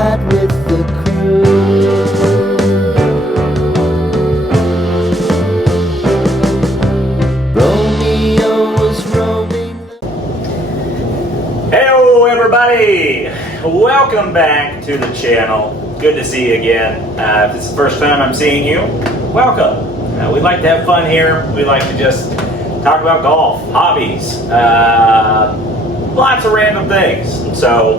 ride with the crew. Romeo was roaming. Hello everybody! Welcome back to the channel. Good to see you again. If it's the first time I'm seeing you, welcome. We like to have fun here. We like to just talk about golf, hobbies, lots of random things. So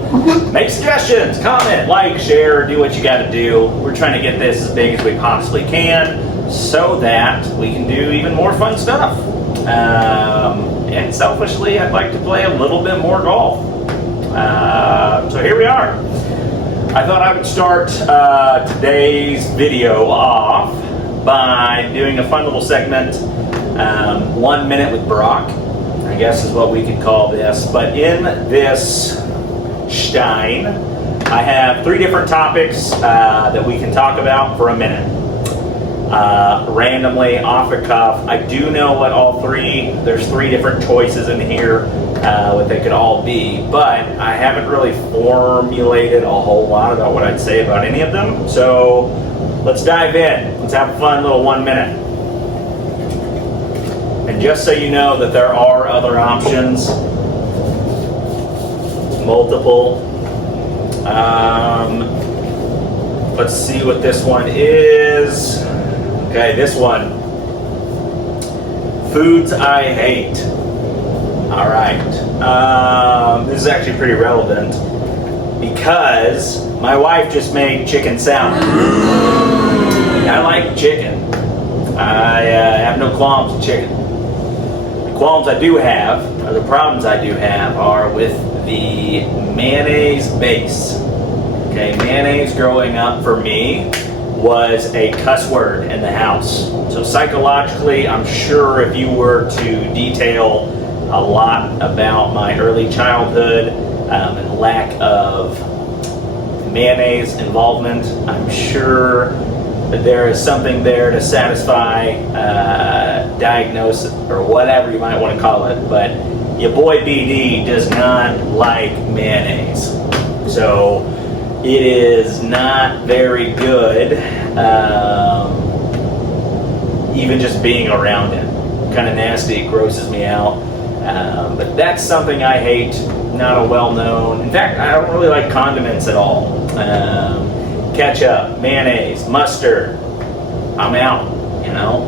make suggestions, comment, like, share, do what you got to do. We're trying to get this as big as we possibly can so that we can do even more fun stuff. And selfishly, I'd like to play a little bit more golf. So here we are. I thought I would start today's video off by doing a fun little segment, 1 minute with Brock, I guess is what we could call this. But in this stein, I have 3 different topics that we can talk about for a minute. Randomly, off the cuff. I do know what all 3, there's 3 different choices in here, what they could all be, but I haven't really formulated a whole lot about what I'd say about any of them. So let's dive in. Let's have a fun little 1 minute. And just so you know that there are other options, multiple. Let's see what this one is. Okay, this one. Foods I hate. All right. This is actually pretty relevant because my wife just made chicken salad. I like chicken. I have no qualms with chicken. The qualms I do have, or the problems I do have, are with the mayonnaise base. Okay, mayonnaise growing up for me was a cuss word in the house. So psychologically, I'm sure if you were to detail a lot about my early childhood and lack of mayonnaise involvement, I'm sure that there is something there to satisfy, diagnose, or whatever you might want to call it. But your boy BD does not like mayonnaise. So it is not very good, even just being around it. Kind of nasty, it grosses me out. But that's something I hate, not a well-known. In fact, I don't really like condiments at all. Ketchup, mayonnaise, mustard, I'm out, you know.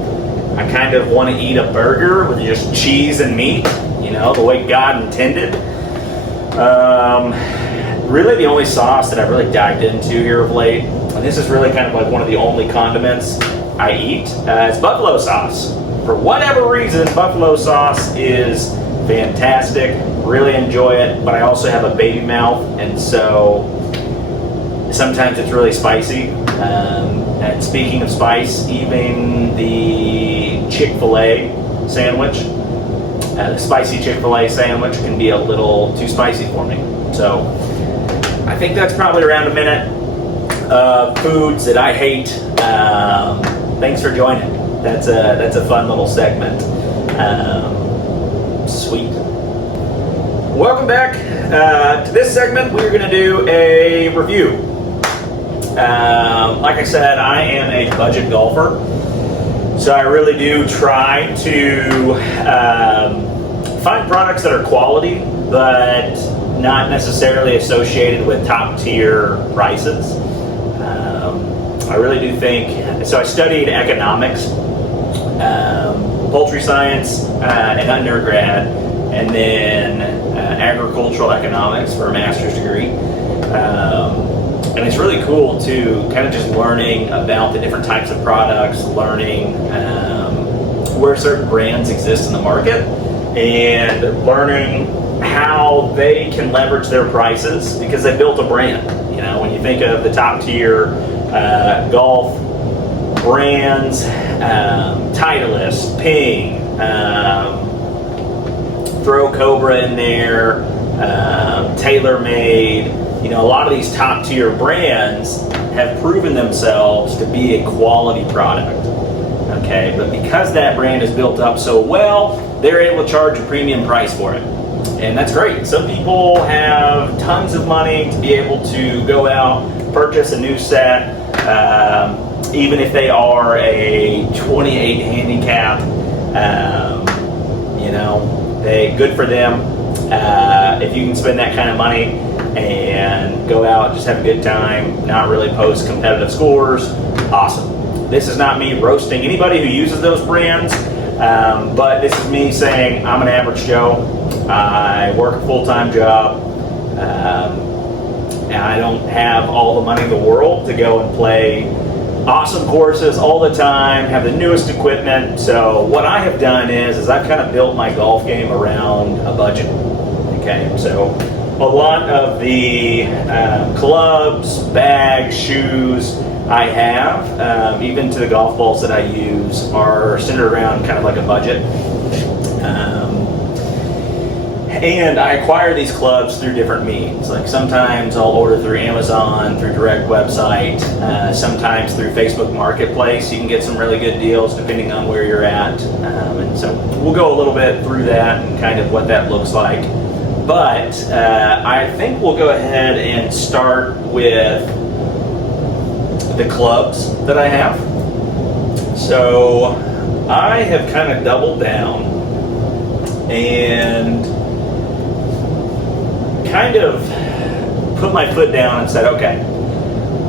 I kind of want to eat a burger with just cheese and meat, you know, the way God intended. Really the only sauce that I've really dived into here of late, and this is really kind of like one of the only condiments I eat, is buffalo sauce. For whatever reason, buffalo sauce is fantastic, really enjoy it, but I also have a baby mouth, and so sometimes it's really spicy. And speaking of spice, even the Chick-fil-A sandwich, the spicy Chick-fil-A sandwich can be a little too spicy for me. So I think that's probably around a minute of foods that I hate. Thanks for joining. That's a fun little segment. Sweet. Welcome back to this segment. We're going to do a review. Like I said, I am a budget golfer, so I really do try to find products that are quality, but not necessarily associated with top tier prices. I really do think, so I studied economics, poultry science in undergrad, and then agricultural economics for a master's degree. And it's really cool to kind of just learning about the different types of products, learning where certain brands exist in the market, and learning how they can leverage their prices because they built a brand. You know, when you think of the top tier golf brands, Titleist, Ping, throw Cobra in there, TaylorMade, you know, a lot of these top tier brands have proven themselves to be a quality product. Okay, but because that brand is built up so well, they're able to charge a premium price for it. And that's great. Some people have tons of money to be able to go out, purchase a new set, even if they are a 28 handicap, good for them. If you can spend that kind of money and go out, just have a good time, not really post competitive scores, awesome. This is not me roasting anybody who uses those brands, but this is me saying I'm an average Joe. I work a full-time job, and I don't have all the money in the world to go and play awesome courses all the time, have the newest equipment. So what I have done is I've kind of built my golf game around a budget. Okay, so a lot of the clubs, bags, shoes I have, even to the golf balls that I use, are centered around kind of like a budget. And I acquire these clubs through different means. Like sometimes I'll order through Amazon, through direct website, sometimes through Facebook Marketplace. You can get some really good deals depending on where you're at. And so we'll go a little bit through that and kind of what that looks like. But I think we'll go ahead and start with the clubs that I have. So I have kind of doubled down and kind of put my foot down and said, okay,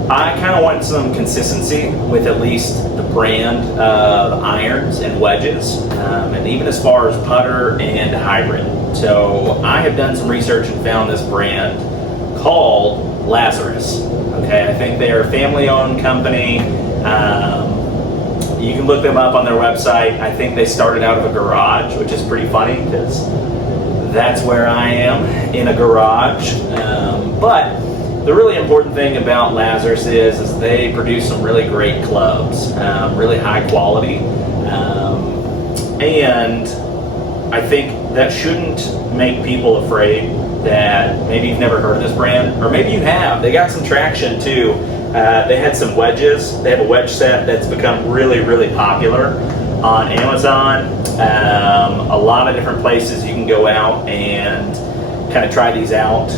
I kind of want some consistency with at least the brand of irons and wedges, and even as far as putter and hybrid. So I have done some research and found this brand called Lazarus. Okay, I think they are a family-owned company. You can look them up on their website. I think they started out of a garage, which is pretty funny because that's where I am, in a garage. But the really important thing about Lazarus is they produce some really great clubs, really high quality. And I think that shouldn't make people afraid that maybe you've never heard of this brand, or maybe you have. They got some traction too. They had some wedges. They have a wedge set that's become really, really popular on Amazon. A lot of different places you can go out and kind of try these out,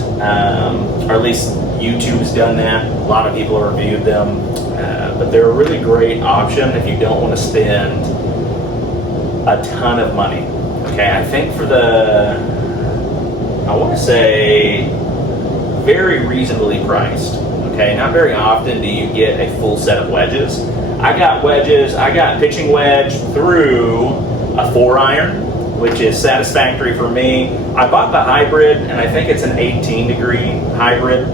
or at least YouTube's done that. A lot of people have reviewed them, but they're a really great option if you don't want to spend a ton of money. Okay, I think for I want to say very reasonably priced. Okay, not very often do you get a full set of wedges. I got wedges, I got pitching wedge through a 4-iron, which is satisfactory for me. I bought the hybrid, and I think it's an 18-degree hybrid,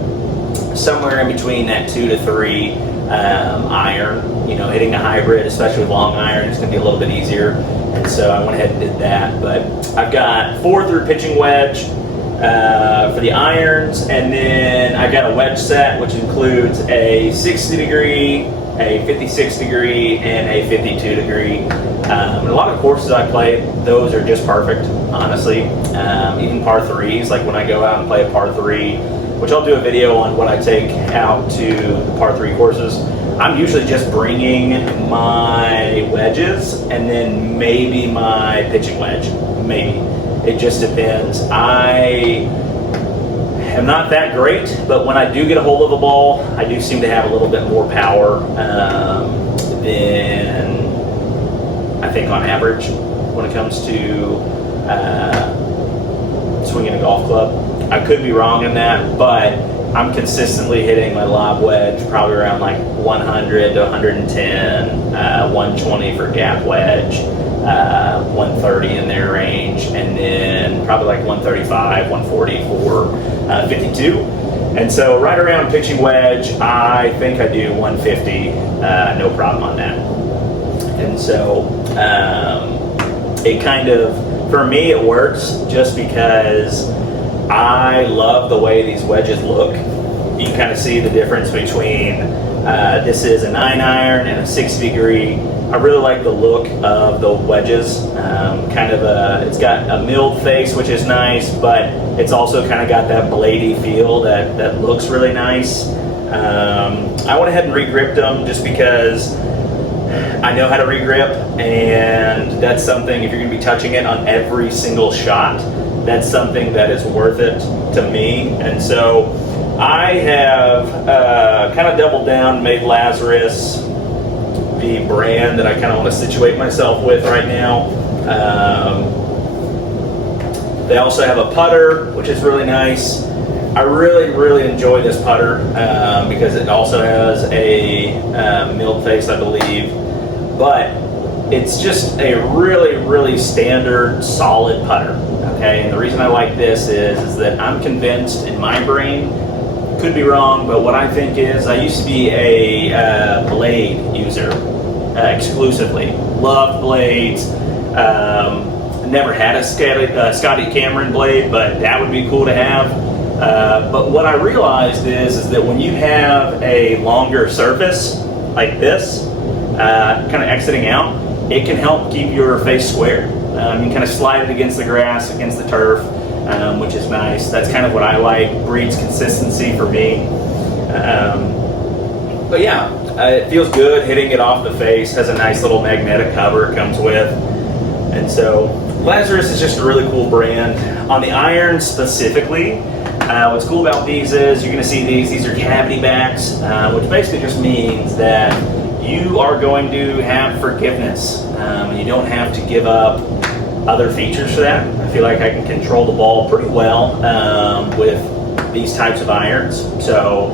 somewhere in between that 2 to 3 iron. You know, hitting a hybrid, especially with long iron, is going to be a little bit easier, and so I went ahead and did that. But I've got 4 through pitching wedge for the irons, and then I got a wedge set, which includes a 60-degree, a 56-degree, and a 52-degree. And a lot of courses I play, those are just perfect, honestly. Even par 3s, like when I go out and play a par 3, which I'll do a video on what I take out to the par 3 courses, I'm usually just bringing my wedges and then maybe my pitching wedge, maybe. It just depends. I am not that great, but when I do get a hold of a ball, I do seem to have a little bit more power than I think on average when it comes to swinging a golf club. I could be wrong in that, but I'm consistently hitting my lob wedge probably around like 100 to 110, 120 for gap wedge, 130 in their range, and then probably like 135, 140 for 52. And so right around pitching wedge, I think I do 150, no problem on that. And so it kind of, for me, it works just because I love the way these wedges look. You can kind of see the difference between this is a 9-iron and a 60-degree. I really like the look of the wedges. It's got a milled face, which is nice, but it's also kind of got that bladey feel that looks really nice. I went ahead and re-gripped them just because I know how to re-grip, and that's something, if you're going to be touching it on every single shot, that's something that is worth it to me. And so I have kind of doubled down and made Lazarus the brand that I kind of want to situate myself with right now. They also have a putter, which is really nice. I really enjoy this putter because it also has a milled face, I believe. But it's just a really standard, solid putter. Okay, and the reason I like this is that I'm convinced in my brain, could be wrong, but what I think is I used to be a blade user exclusively. Loved blades. Never had a Scotty Cameron blade, but that would be cool to have. But what I realized is that when you have a longer surface like this, kind of exiting out, it can help keep your face square. You can kind of slide it against the grass, against the turf, which is nice. That's kind of what I like, breeds consistency for me. But yeah, it feels good hitting it off the face, has a nice little magnetic cover it comes with. And so Lazarus is just a really cool brand. On the irons specifically, what's cool about these is you're going to see these are cavity backs, which basically just means that you are going to have forgiveness. And you don't have to give up other features for that. I feel like I can control the ball pretty well with these types of irons. So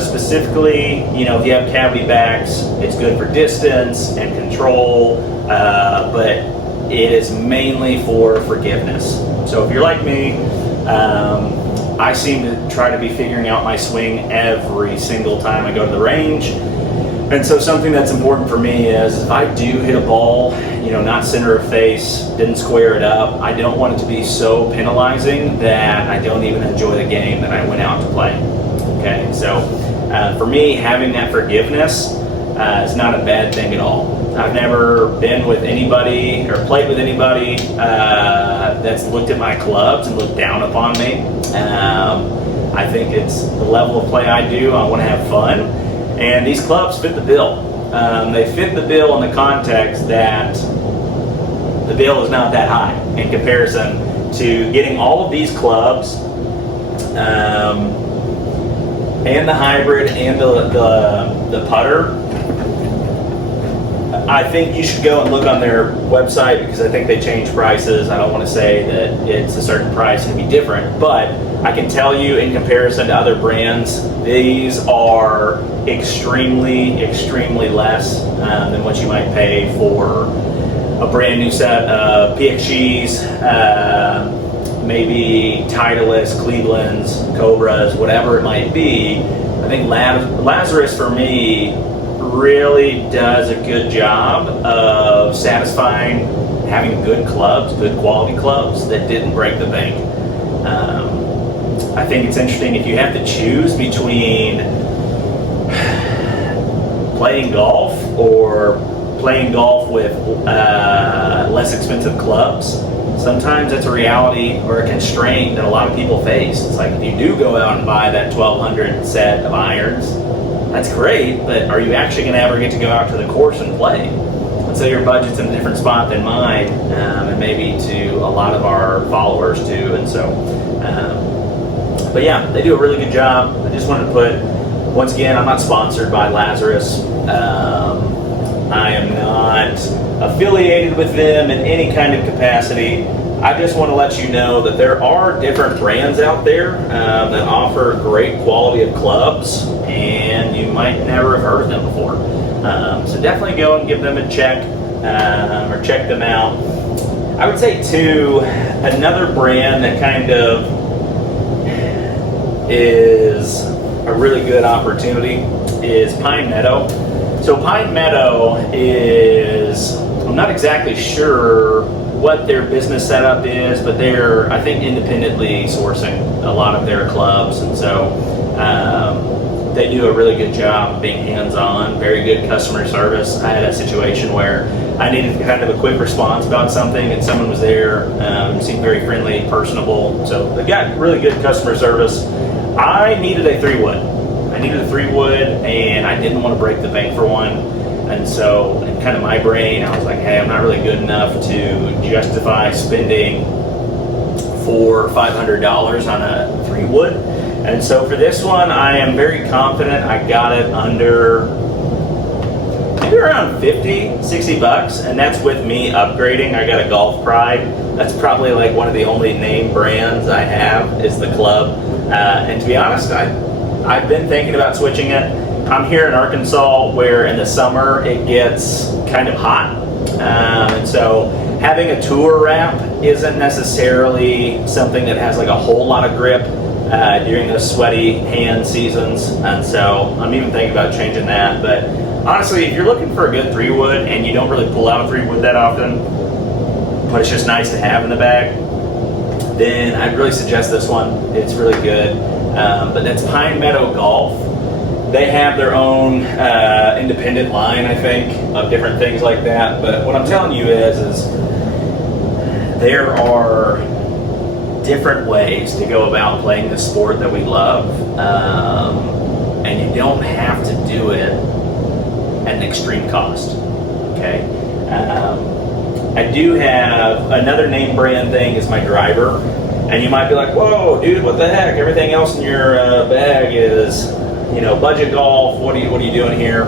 specifically, if you have cavity backs, it's good for distance and control, but it is mainly for forgiveness. So if you're like me, I seem to try to be figuring out my swing every single time I go to the range. And so something that's important for me is if I do hit a ball, not center of face, didn't square it up, I don't want it to be so penalizing that I don't even enjoy the game that I went out to play. Okay, so for me, having that forgiveness is not a bad thing at all. I've never been with anybody or played with anybody that's looked at my clubs and looked down upon me. I think it's the level of play I do. I want to have fun. And these clubs fit the bill. They fit the bill in the context that the bill is not that high in comparison to getting all of these clubs and the hybrid and the putter. I think you should go and look on their website because I think they change prices. I don't want to say that it's a certain price and be different, but I can tell you in comparison to other brands, these are extremely less than what you might pay for a brand new set of PXGs, maybe Titleist, Cleveland's, Cobras, whatever it might be. I think Lazarus for me really does a good job of satisfying having good clubs, good quality clubs that didn't break the bank. I think it's interesting if you have to choose between playing golf or playing golf with less expensive clubs. Sometimes it's a reality or a constraint that a lot of people face. It's like if you do go out and buy that 1,200 set of irons, that's great, but are you actually going to ever get to go out to the course and play? Let's say your budget's in a different spot than mine, and maybe to a lot of our followers too. And so, but yeah, they do a really good job. I just wanted to put, once again, I'm not sponsored by Lazarus. I am not affiliated with them in any kind of capacity. I just want to let you know that there are different brands out there that offer great quality of clubs, and you might never have heard of them before. So definitely go and give them a check or check them out. I would say too, another brand that kind of is a really good opportunity is Pine Meadow. So Pine Meadow is, I'm not exactly sure what their business setup is, but they're, I think, independently sourcing a lot of their clubs, and so they do a really good job of being hands-on, very good customer service. I had a situation where I needed kind of a quick response about something, and someone was there, seemed very friendly, personable, so they got really good customer service. I needed a 3-wood. I needed a 3-wood, and I didn't want to break the bank for one. And so, in kind of my brain, I was like, hey, I'm not really good enough to justify spending $400 or $500 on a 3-wood. And so for this one, I am very confident I got it under maybe around 50, 60 bucks, and that's with me upgrading. I got a Golf Pride. That's probably like one of the only name brands I have is the club. And to be honest, I've been thinking about switching it. I'm here in Arkansas where in the summer it gets kind of hot. And so having a tour wrap isn't necessarily something that has like a whole lot of grip during those sweaty hand seasons. And so I'm even thinking about changing that. But honestly, if you're looking for a good 3-wood and you don't really pull out a 3-wood that often, but it's just nice to have in the bag, then I'd really suggest this one. It's really good. But that's Pine Meadow Golf. They have their own independent line, I think, of different things like that. But what I'm telling you is there are different ways to go about playing the sport that we love, and you don't have to do it at an extreme cost. Okay. I do have another name brand thing is my driver, and you might be like, "Whoa, dude, what the heck? Everything else in your bag is, budget golf. What are you doing here?"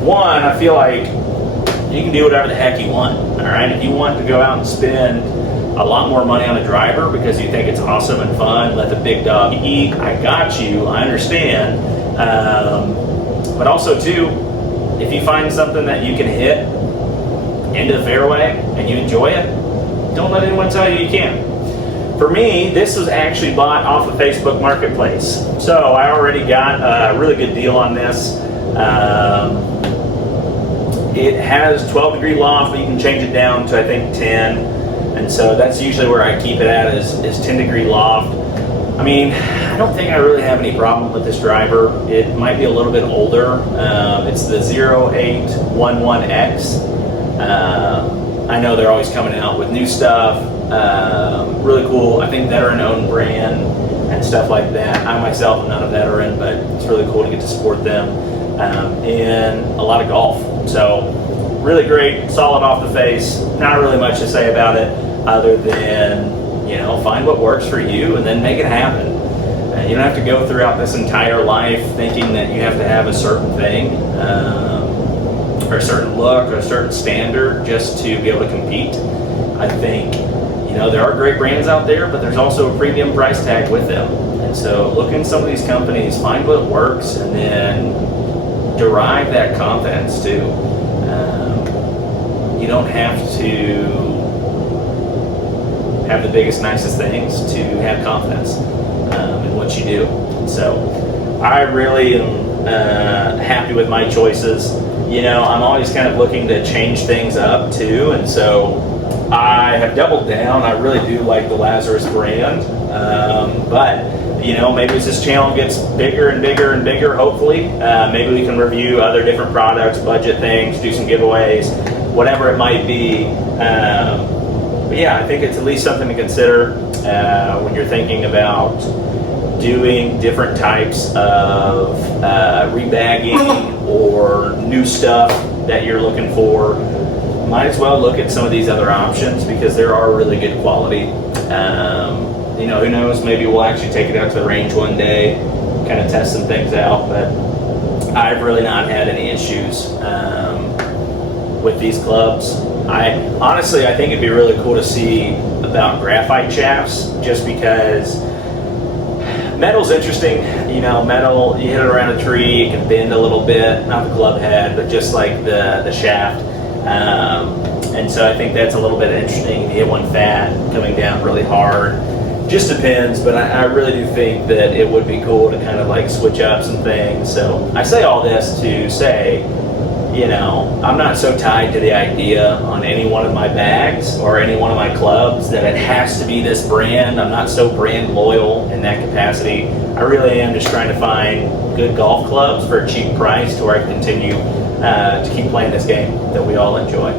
One, I feel like you can do whatever the heck you want. All right, if you want to go out and spend a lot more money on a driver because you think it's awesome and fun, let the big dog eat. I got you. I understand. But also too, if you find something that you can hit into the fairway and you enjoy it, don't let anyone tell you you can't. For me, this was actually bought off of Facebook Marketplace. So I already got a really good deal on this. It has 12-degree loft, but you can change it down to I think 10. And so that's usually where I keep it at is 10-degree loft. I mean, I don't think I really have any problem with this driver. It might be a little bit older. It's the 0811X. I know they're always coming out with new stuff. Really cool. I think veteran-owned brand and stuff like that. I myself am not a veteran, but it's really cool to get to support them in a lot of golf. So really great, solid off the face. Not really much to say about it other than, find what works for you and then make it happen. You don't have to go throughout this entire life thinking that you have to have a certain thing or a certain look or a certain standard just to be able to compete. I think, there are great brands out there, but there's also a premium price tag with them. And so look in some of these companies, find what works, and then derive that confidence too. You don't have to have the biggest, nicest things to have confidence in what you do. So I really am happy with my choices. I'm always kind of looking to change things up too, and so I have doubled down. I really do like the Lazarus brand, but maybe as this channel gets bigger and bigger and bigger, hopefully, maybe we can review other different products, budget things, do some giveaways, whatever it might be. But yeah, I think it's at least something to consider when you're thinking about doing different types of rebagging or new stuff that you're looking for. Might as well look at some of these other options because there are really good quality. Who knows, maybe we'll actually take it out to the range one day, kind of test some things out, but I've really not had any issues with these clubs. I think it'd be really cool to see about graphite shafts just because metal's interesting. Metal, you hit it around a tree, it can bend a little bit, not the club head, but just like the shaft. And so I think that's a little bit interesting. You hit one fat coming down really hard. Just depends, but I really do think that it would be cool to kind of like switch up some things. So I say all this to say, I'm not so tied to the idea on any one of my bags or any one of my clubs that it has to be this brand. I'm not so brand loyal in that capacity. I really am just trying to find good golf clubs for a cheap price to where I can continue to keep playing this game that we all enjoy.